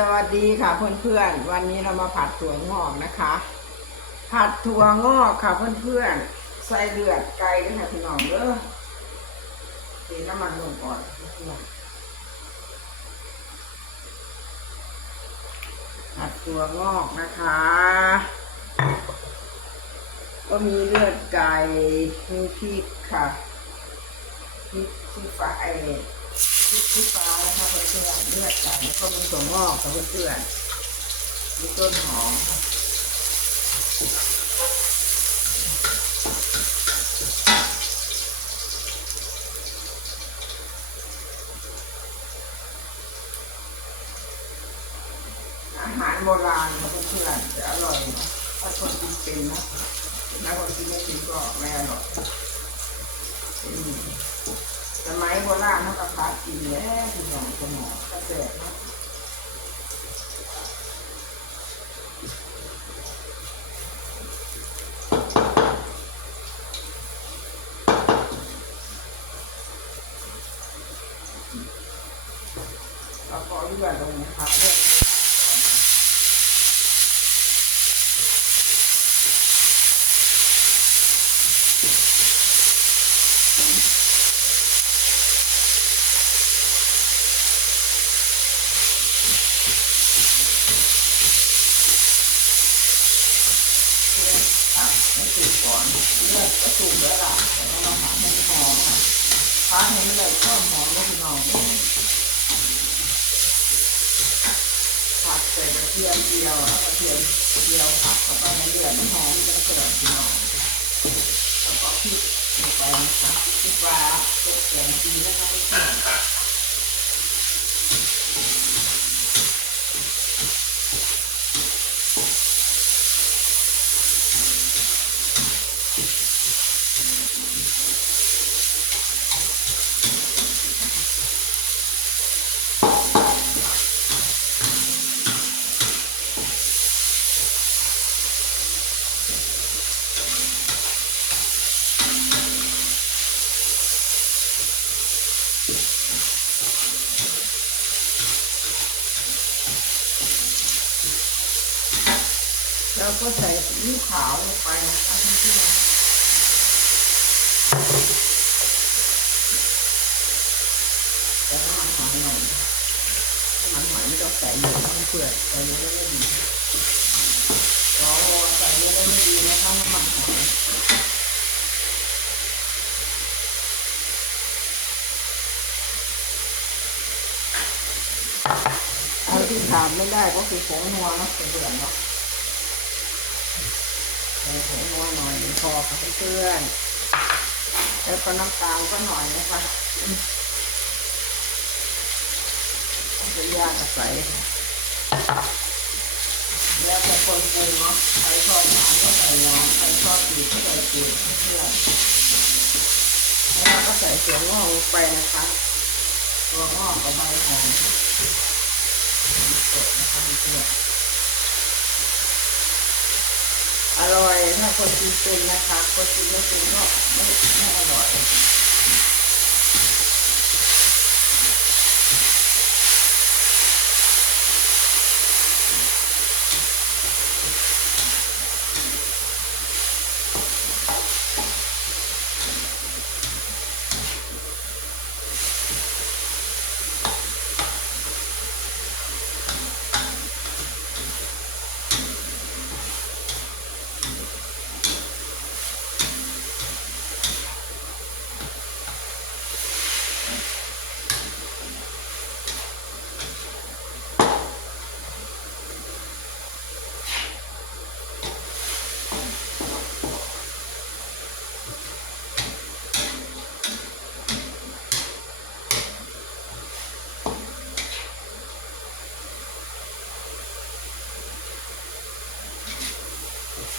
สวัสดีค่ะเพื่อนๆ วันนี้เรามาผัดถั่วงอกนะคะ ผัดถั่วงอกค่ะเพื่อนๆ ใส่เลือดไก่ด้วยค่ะพี่น้องเด้อเทน้ำมันลงก่อนเพื่อนผัดถั่วงอกนะคะ ก็มีเลือดไก่มีพริกค่ะพริกชี้ฟ้าไอ พริกชี้ฟ้านะคะเพื่อนๆเลือดไก่แล้วก็มีถั่วงอกค่ะเพื่อนๆมีต้นหอมค่ะอาหารโบราณค่ะเพื่อนๆจะอร่อยนะถ้าคนกินเป็นนะถ้าคนกินไม่เป็นก็ไม่อร่อยอืม สมัยโบราณเขาก็ขากินแล้วที่น้องสมองกระแสเนาะเราก็เลือดลงนี้คะเลือด อะให้ สุกก่อนเลือดก็สุกแล้วล่ะแต่ว่าเราหาให้หอมค่ะพาให้มันเลยข้าวหอมแล้วพี่น้องผัดใส่กระเทียมเจียวแล้วกระเทียมเจียวผัดเข้าไปในเลือดมันหอมจะเกิดพี่น้องแล้วก็พริกลงไปนะคะพริกปลาตกแกงจีนนะคะ เพื่อนแล้วก็ใส่ซีอิ๊วขาวลงไปนะคะเพื่อนแต่น้ำมันหอยหน่อยน้ำมันหอยไม่ต้องใส่เยอะเพื่อนใส่เยอะไม่ดีเราใส่เยอะไม่ดีนะคะน้ำมันหอยเอาที่ถามไม่ได้ก็คือผงนัวเนาะเพื่อนเนาะ ใส่นัวหน่อยพอค่ะเพื่อนๆแล้วก็น้ำตาลก็หน่อยนะคะจะยากใส่แล้วแต่คนปรุงเนาะใครชอบหวานก็ใส่หวานใครชอบจืดก็ใส่จืดเพื่อนแล้วก็ใส่เสียงงอกลงไปนะคะตัวงอกกับใบหอมสดนะคะเพื่อนๆ อร่อย ถ้าคนกินเป็นนะคะ คนกินไม่เป็นก็ไม่ไม่อร่อย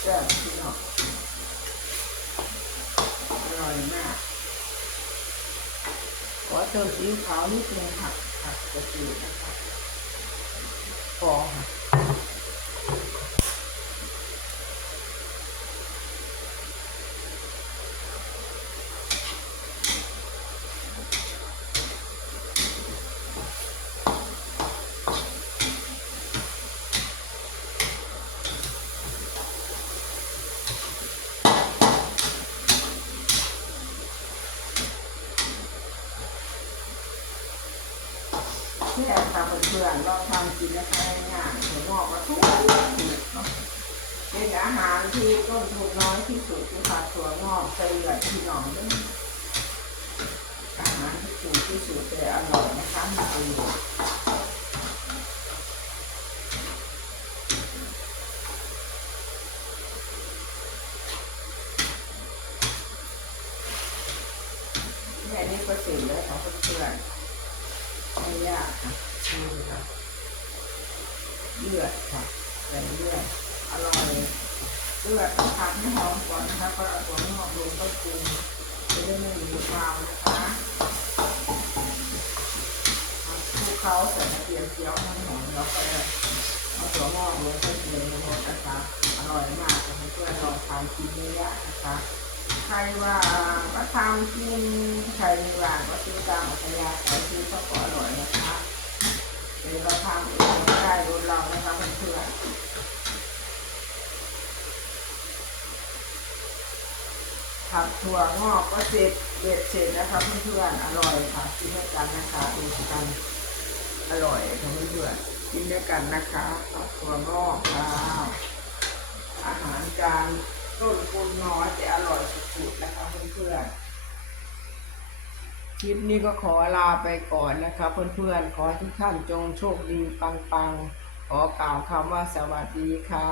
แซ่บพี่น้องอร่อยมาก ขอเติมซีอิ๊วขาวนิดนึงค่ะค่ะกระจืดนะคะพอค่ะ ลองทำกินนะคะง่ายๆหัวงอกมาทุกถูกเนาะเป็นอาหารที่ต้นทุนน้อยที่สุดคือผัดถั่วงอกใส่เหลือที่หนองด้วยอาหารที่ถูกที่สุดแต่อร่อยนะคะมีประโยชน์แค่นี้ก็เสร็จแล้วค่ะเพื่อนๆไม่ยากค่ะ นี่ค่ะเลือดค่ะใส่เลือดอร่อยเลือดต้องทำให้หอมก่อนนะคะก็เอาตัวงอกลงก็ปรุงจะได้ไม่มีคาวนะคะคลุกเคล้าใส่กระเทียมเจียวให้หอมแล้วก็เอาตัวงอกลงก็เจียวในหมดนะคะอร่อยมากเพื่อนลองทานกินไม่ยากนะคะใครว่าก็ทำกินใครไม่ว่างก็ซื้อตามอัธยาศัยซื้อก็อร่อยนะคะ เดี๋ยวเราทำเองไม่ได้รถเรานะคะเพื่อนผักถั่วงอกก็เสร็จเด็ดเสร็จนะคะเพื่อนๆอร่อยค่ะกินด้วยกันนะคะดูกันอร่อยค่ะเพื่อนๆกินด้วยกันนะคะผักถั่วงอกค่ะอาหารจานต้นทุนน้อยแต่อร่อยสุดๆนะคะเพื่อนๆ คลิปนี้ก็ขอลาไปก่อนนะคะเพื่อนๆ ขอทุกท่านจงโชคดีปังๆ ขอกล่าวคำว่าสวัสดีค่ะ